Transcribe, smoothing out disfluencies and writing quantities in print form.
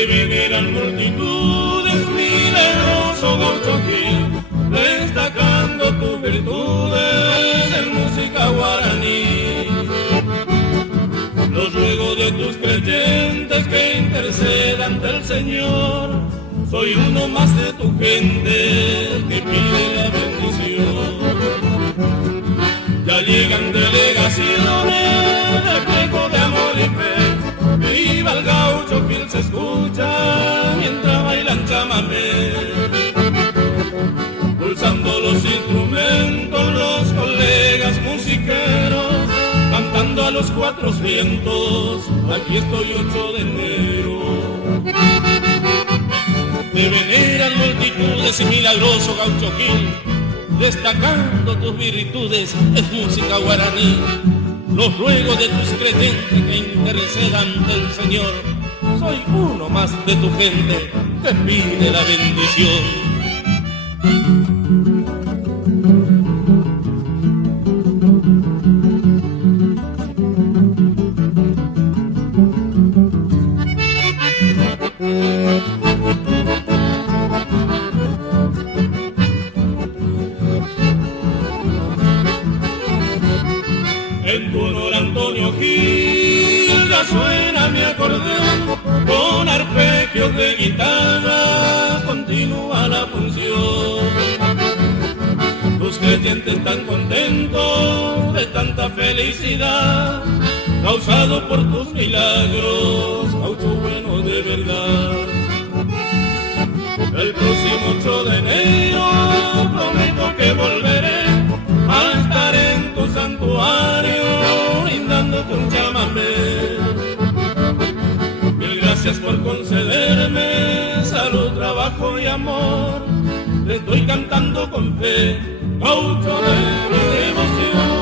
te veneran multitudes, milagroso gaucho Gil, destacando tus virtudes en música guaraní. Los ruegos de tus creyentes que intercedan ante el Señor, soy uno más de tu gente que pide la bendición. Ya llegan delegaciones de fuego de amor y fe, viva el gaucho Gil se escucha mientras bailan chamamé. Pulsando los instrumentos los colegas musiqueros, cantando a los cuatro vientos, aquí estoy 8 de enero. Te veneran multitudes y milagroso gaucho Gil, destacando tus virtudes es música guaraní. Los ruegos de tus creyentes que intercedan ante el Señor, soy uno más de tu gente que pide la bendición. En tu honor, Antonio Gil, ya suena mi acordeón, con arpegios de guitarra continúa la función. Tus creyentes tan contentos de tanta felicidad, causado por tus milagros, gaucho bueno de verdad. El próximo 8 de enero prometo que volveré a estar en tu santuario, brindándote un chamamé. Mil gracias por concederme salud, trabajo y amor. Te estoy cantando con fe, gaucho de mi devoción.